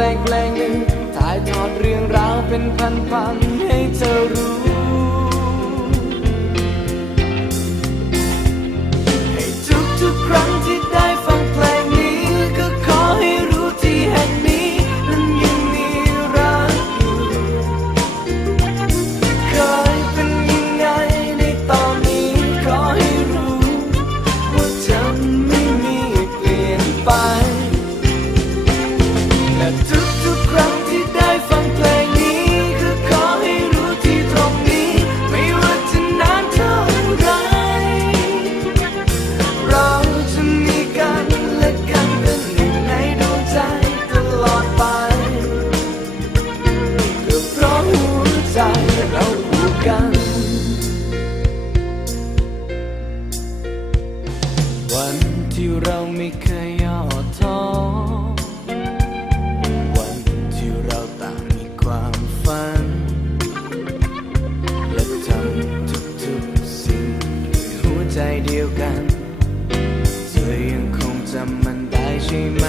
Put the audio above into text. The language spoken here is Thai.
ลงแพลงหนึ่งถ่ายทอดเรื่องราวเป็นพันพัน กัน วันที่เราไม่เคยย่อท้อ วันที่เราต่างมีความฝัน และทำทุกๆสิ่งในหัวใจเดียวกัน เธอยังคงจำมันได้ใช่ไหม